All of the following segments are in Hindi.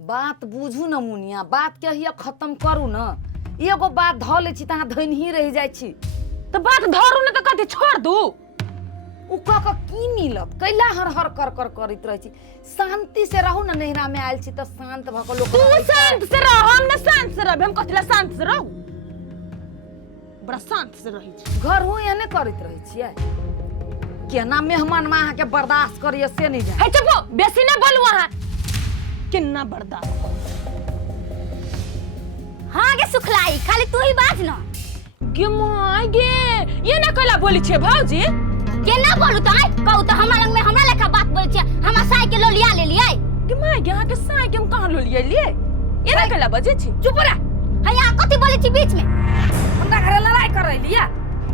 बात बुझू न मुनिया, बात के हिया खत्म करू न। एगो बात ध ले छी त धइन ही रह जाय छी। तो बात धरू न त कथि छोड़ दू। उ क की मिलब, कैला हर हर कर कर करत रह छी। शांति से रहू न, नैहरा में आयल छी त शांत भ क लोग। तू शांत से रह, हम न शांत से रहब। हम कथिला शांत से रहू, बड़ा शांत से रही छी। घर हो या ने करत रह छियै, केना मेहमान में अहाँ के बर्दाश्त करिए से नहीं जाय। है चुप, बेसी ना बोलू अहाँ। केना बर्दाश्त। हाँ गे सुखलाई, खाली तू ही बाज न। गे माय गे, ये ना कला बोली छे भौजी। केना बोलू त कहू त हमरा लंग में हमरा लेखा बात बोल छे। हमरा साइकिल लिया ले लियै। गे माय गे, अहाँ के साइकिल कहां लो लिए लिए? ये ना कला बजे छी। चुप रह। हैया कथि बोले छी बीच में? हमरा घरे लड़ाई कर लिया।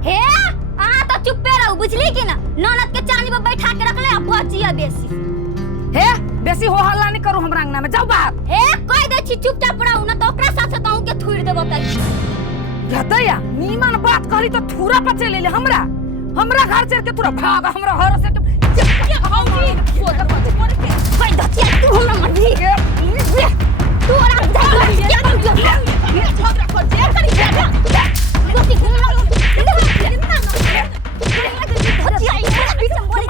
हे आ त चुप्पे रहू, बुझली कि ना? ननद के चानी पे बैठा के रखले आ बचिया बेसी। हे बेसी हो हल्ला नहीं करू हमरा अंगना में, जाओ बाहर। हे कह दे छी चुपचाप रहू न, तो ओकरा साथ ताऊ के थुड़ देबो त। गदया नीमन बात करी तो थूरा पर चले ले हमरा घर चल के तोरा भाग हमरा घर से ये भौजी सोच पर के कह दतिया तू हमरा मर्जी तू और क्या कर ये झगड़ा कर जे करी गोटी घूम लो कितना दतिया ये बीच में बोली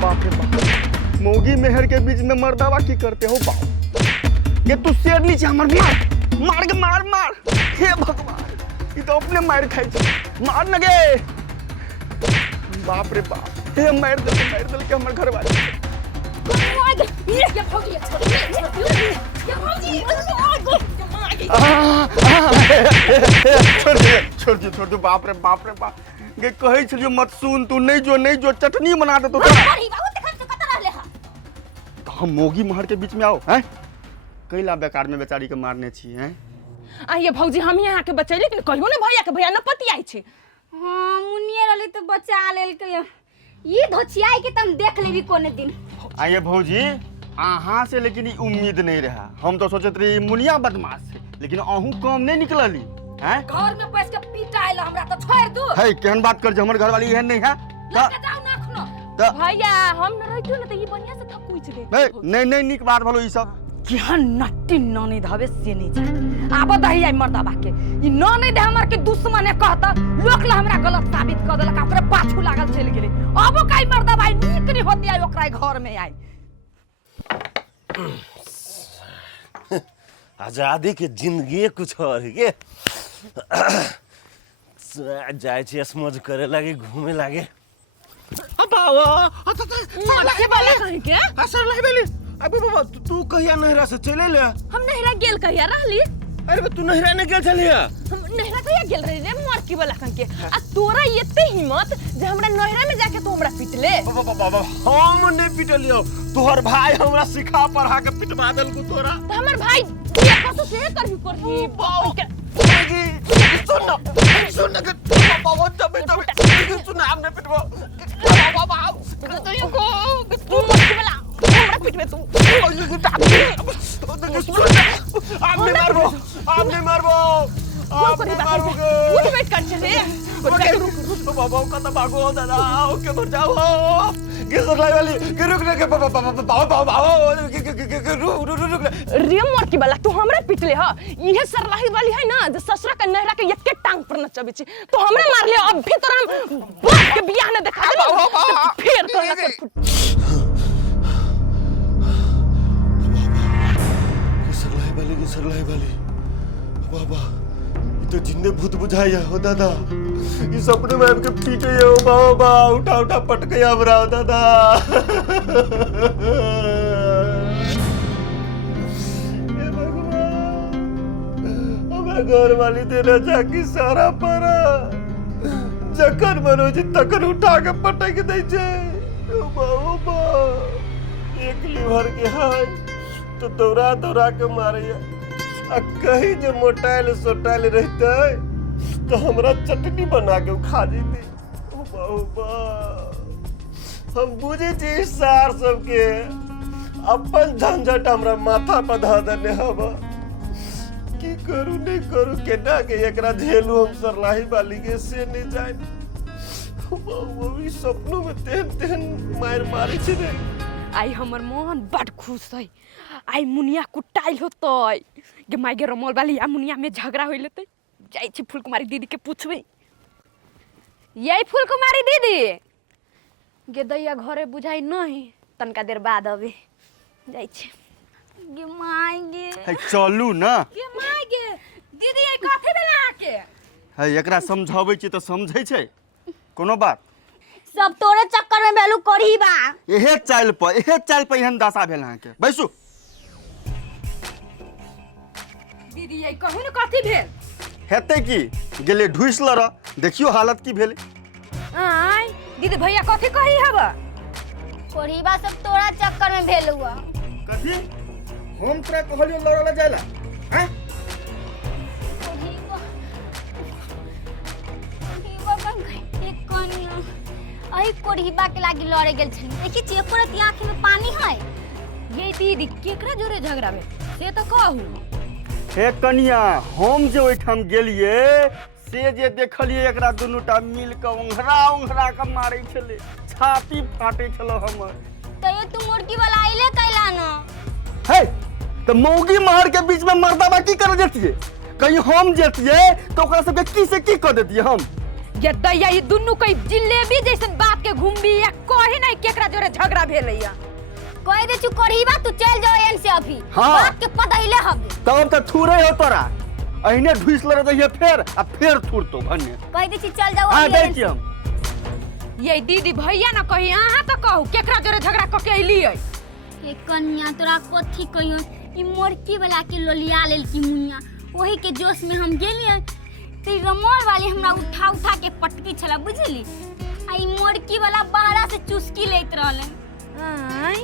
बाप रे बाप, मोगी मेहर के बीच में मर्दावा की करते हो बाप। ये तू शेरनी छे हमर मार के मार। हे भगवान, ये तो अपने मार खाई छे। मार न गे बाप रे बाप। हे मार दल के हमर घर वाले। ये भौजी छोड़ दो बाप रे बाप। गे कहे छलियो मत सुन, तू नहीं जो चटनी बना दे तो। हम मोगी महर के बीच में आओ हैं? कैला बेकार में बेचारी के मारने छी हैं? आ ये भौजी हम यहाँ के बचैले कि कहियो ने भैया के, भैया न पतियाई छे। हां मुनिया रहली तो बचा लेल के। ये धोचियाई के तुम देख लेबी कोने दिन। आइए भौजी, अहाँ से लेकिन ई उम्मीद नहीं रहा। हम तो सोचत रही मुनिया बदमाश है, लेकिन अहू कम नहीं निकलली हैं। घर में बैठ के पीटाइल हमरा तो छोड़ दू। है केहन बात कर जे हमर घर वाली एहन नहीं है। लेके जाओ ना अखनो। भैया हम न रहितो न त ई बढ़िया से थक कुछ दे। नहीं निक बात भलो ई सब। केहन नट्टी ननी धवे से नहीं जा। आब दही आई मर्दाबा के ई ननी दे हमर के दुश्मन है कहता लोक ला हमरा गलत साबित कर देलक, ओकरे पाछू लागल चल गेलै। अब काई मर्दाबा नीक नहीं होती आई ओकरा घर में आई। आजादी के जिंदगी कुछ और है। जाए छे समझ करे लागे, घूमे लागे। अबे बाबा तू कहिया नहरा से चले ले? हम नहरा गेल कहिया रहली। अरे तू नहरा ने गेल छलिया? हम नहरा कहिया गेल रही रे मरकी वाला खन के। आ तोरा एते हिम्मत जे हमरा नहरा में जाके तू हमरा पिटले। बाबा हम नहीं पिटलियो, तोहर भाई हमरा सिखा पढ़ा के पिटवा देल को तोरा। त हमर भाई ये कसो से करही बाऊ के। सुन के बाबा तबे सुन हमने पिटवा बाबा तो ये को तू मरकी वाला हमरा पिटवे तू। आपने मारबो उठ बैठ कर चले। बाबा का तो भागो दादा, ओके मर जाओ। गिर वाली रुक रुक रे मरकी वाला तू हमरा पिटले ह। इहे सरलाही वाली है ना जे ससुरा के नहरा के एके टांग पर नचबे छी। तो हमरा मार ले, अब भी तोरा हम बाप के बियाह न देखा दे फिर तोरा के। सरलाई वाली बाबा तो जिन्ने भूत बुझाया हो दादा, ये सपने में आपके पीछे हो बाबा। उठा पट गया हमरा दादा। हे भगवान, हमरा घर वाली देना जाकी सारा पारा जखन मनोजी तखन उठा के पटक दै छै। बाबा एक लीवर के हाय तो दौड़ा के मारे। कहीं जो मोटाइल सोटाइल रहते तो हमरा चटनी बना के खा जेते। हम बुझे छी सार सबके अपन झंझट हमरा माथा पर ध देने हवा। की करू नहीं करू, केना के एकरा झेलू हम सरलाही वाली के से नहीं जाए। वो भी सपनों में तेहन मार मारे छे रे। आई हमर मन बड़ खुश है। आई मुनिया कुटाइल होतै गे माय गे रमोल वाली आ मुनिया में झगड़ा होइल होतै। जाई छी फूलकुमारी दीदी के पूछबै। यही फूलकुमारी दीदी गे दैया घरे बुझाई नहीं तनका देर बाद अबे जाई छी। गे माय गे है चलू ना। गे माय गे दीदी आई कथि भेला आके है एकरा समझाबै छी त समझै छै कोनो बात। सब तोरे चक्कर में भेलू करही बा। एहे चाल पर एहन दशा भेल अहाँ के। बैसू। दीदी आई कहू न कथि भेल। हेतै की गेले ढुइस लर देखियो हालत की भेल। आई दीदी भैया कथि कही हबा। करही बा सब तोरा चक्कर में भेलू हुआ। कथि हम तोरा कहलियो लड़ला जायला हैं। अही कोढ़ीबा के लागी लड़े गेल छली। देखी छी एको रति आँख में पानी है। ये दीदी केकरा जोरे झगड़ा भेल से तो कहू। हे कनिया हम जे ओइठाम गेलिए से जे देखलिए एकरा दुनूटा मिल के उंघरा के मारै छले छाती फाटे छलो हमर। तयो तू मुर्गी वाला आइले कैला न। हे त मौगी महर के बीच में मर्दाबा की कर देतिए। कहीं हम जेतिए तो ओकरा सबके की से की कर देतिए हम। ये दैया ये दुन्नु कोई जिलेबी जैसन बात के घूमबी या कहे नहीं केकरा जोरे झगड़ा भेलैया। कह दे तू करहीबा तू चल जाओ एन से अभी। हाँ। बात के पतैले हबे। तब त थुरे हो तोरा अहिने ढुइस लर दहिए फेर थुरतो भन्ने। कह दे छी चल जाओ हां अभी दै एन छी से। हम। ये दीदी भैया ना कही अहाँ तो कहू केकरा जोरे झगड़ा क के अइलियै। ए कन्या तोरा कथि कहियो ई मोरकी वाला के लोलिया लेल की मुनिया वही के जोश में हम गेलिए ते रमोल वाली हमरा उठा के पटकी छला बुझली। आ ई मोरकी वाला बाहरा से चुस्की लेत रहले। आई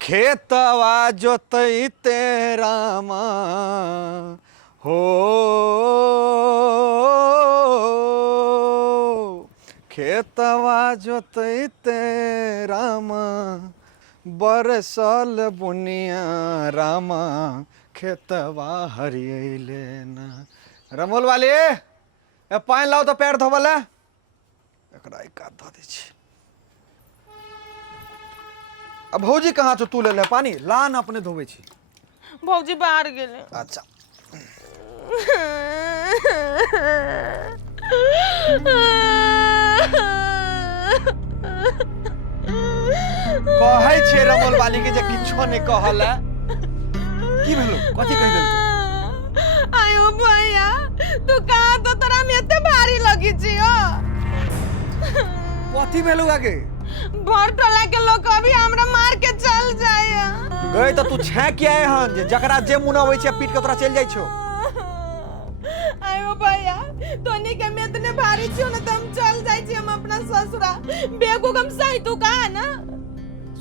खेतवा जोतैते रामा हो खेतवा जोतैते रामा बरसल बुनिया रामा खेतवा हरियैले ना। रमोल वाली ए पानी लाओ तो पैर धोबले एकरा एक हाथ धो दै छी। अब भौजी कहाँ छौ तू ले ले पानी लान अपने धोबे छी। भौजी बाहर गेले। अच्छा कहै छे रमोल वाली के जे किछो नै कहला की भेलो कथि कहि देलको। आयो भैया तू कहाँ तो तोरा में एते भारी लगी छियो। कथि भेलो आगे भर टोला के लोग अभी हमरा मार के चल जाय। गए तो तू छे के आए हन जे जकरा जे मुन होय छे पीट के तोरा चल जाय छो। आयो भैया तोनी के में इतने भारी छियो ना त हम चल जाय छी हम अपना ससुरा बेगू हम सही तू कहा ना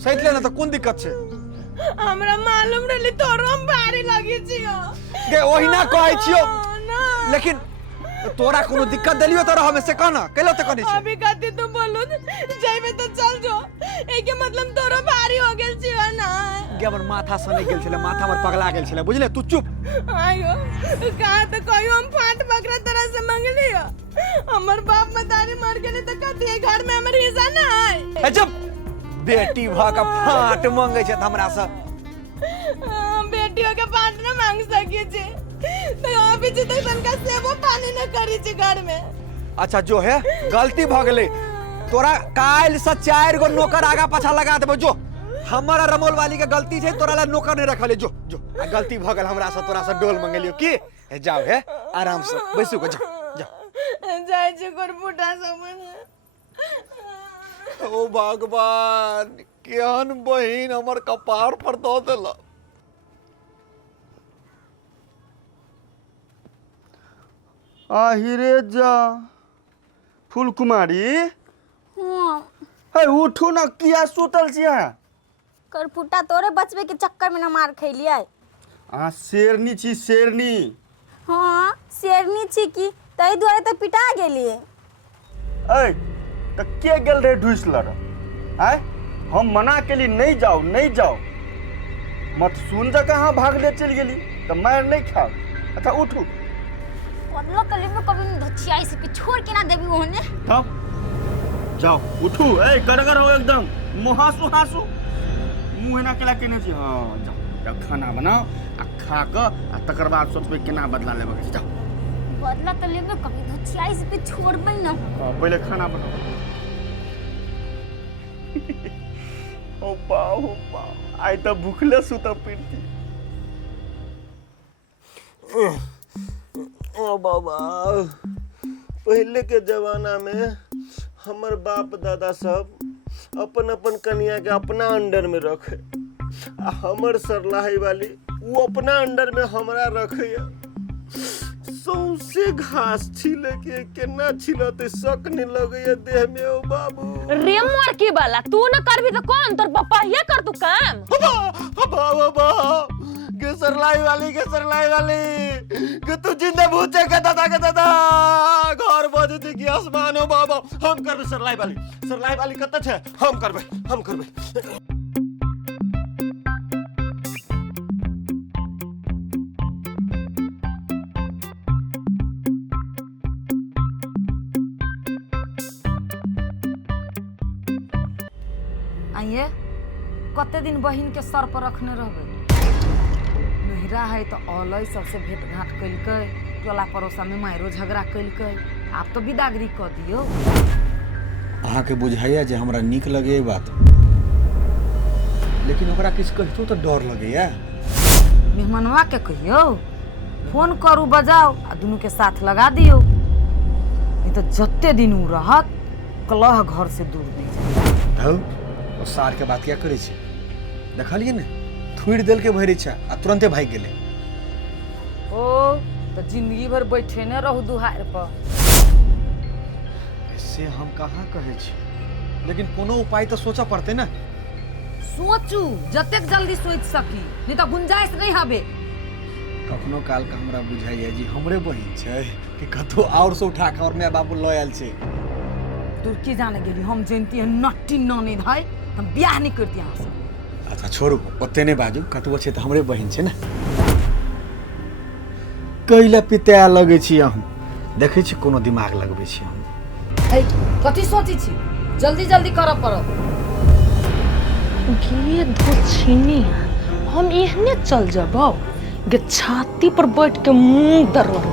सहित ले ना तो कोन दिक्कत छे। हमरा मालूम रहली तोरो हम भारी लगी छियो। गे ओहिना कहै छियो ना लेकिन तोरा कोनो दिक्कत देलियो तोरा हमें से कहना कैलो त कहनी छे। अभी कथि तू बोलू जाइबे तो चल जो एके मतलब तोरो भारी हो गेल छियो ना। गे हमर माथा सने गेल छले माथा हमर पगला गेल छले बुझले तू चुप। आयो कहा तो कहियो हम फाट बकरा तरह से मांगली हो। हमर बाप मतारी मर गेले त कथि घर में हमर हिस्सा ना है। ए चुप बेटी भ का फाट मांगे छे त हमरा से। बेटियों के फाट ना मांग सके छे तो अभी जे तक तनका सेबो पानी न करी छे घर में। अच्छा जो है गलती भ गेले तोरा काल से 4 गो नौकर आगा पाछा लगा देबो जो। हमारा रमोल वाली के गलती छे तोरा ला नौकर नै रखले जो जो आ गलती भ गेल हमरा से तोरा से डोल मंगलियो की ए जाओ है आराम से बैसू को जा जा। जाय छे कोर फुटा समन। ओ भगवान केहन बहिन हमर कपार पर दो देला। आहिरे जा फूलकुमारी हां है उठू ना किया सुतल छिया। कर फुटा तोरे बचबे के चक्कर में न मार खैलियै। आ शेरनी छी शेरनी। हां शेरनी छी की तै दुआरे त पिटा गेलिए। ए त के गेल रे ढुइस लड़ आय हम मना केली नहीं जाओ मत सुन जा कहाँ भागले चल गेली त मार नहीं खाओ। अच्छा उठू अल्लाह कली में कभी धछियाई से छोड़ के ना देबी ओने। तब जाओ उठू ए करगर हो एकदम मुहासु हासु मुंह ना केला केने छी हां जाओ खाना बनाओ आ खा क आ तकर बाद सोचबे केना बदला लेबे के जाओ बदला तो लेबे कभी धचियाई से पे छोड़बे ना पहले खाना बनाओ ओ बाऊ आई तो भूखले सुत पड़ती ओ बाबा पहले के जमाना में हमर बाप दादा सब अपन अपन कन्या के अपना अंडर में रखे आ हमर सरलाही वाली वो अपना अंडर में हमरा रखे सौंसे घास छिले के केना छिलते शक नहीं लगे देह में ओ बाबू रे मोर की बाला तू न करबी तो कौन तोर पापा ये कर तू काम बाबा के सरलाई वाली के तू जिंदा भूत के दादा घर बजती की आसमान हो बाबा हम करबे सरलाई वाली कत छे हम करबे आइए कते दिन बहिन के सर पर रखने रहबे नहिरा है तो औलई सबसे भेंट घाट कैलकै टोला पड़ोसा में मारो झगड़ा कैलकै आप तो विदागरी क दियो अहाँ के बुझाइया जे हमरा नीक लगे ये बात लेकिन ओकरा किछ कहितो तो डर लगेया मेहमानवा के कहियो फोन करू बजाओ आ दुनू के साथ लगा दियो नहीं तो जत्ते दिन उ रहत कलह घर से दूर नहीं जाए हौ ओ सार के बात क्या करे छी देखलिए ने थुड़ देल के भरी छा आ तुरंते भाग गेले ओ तो जिंदगी भर बैठे न रहू दुहार पर इससे हम कहाँ कहे छी लेकिन कोनो उपाय तो सोचा पड़ते ना सोचू जतेक जल्दी सोच सकी नहीं तो गुंजाइश नहीं हबे कखनो काल का हमरा बुझाइया जी हमरे बहिन छै कि कतो और से उठा के और मैं बाबू लॉयल छै तू की जाने गेली हम जानती है नट्टी ननी भाई हम ब्याह नहीं करती यहाँ से अच्छा छोड़ू ओते नहीं बाजू कतबो छै त हमरे बहिन छै ना कैला पिता लगे छी अहूँ देखे छी कोनो दिमाग लगबे छी हम है कथी सोची छी जल्दी जल्दी करब पड़त गे धोछिनी हम एहने चल जबौ गे छाती पर बैठ के मुंह दर्द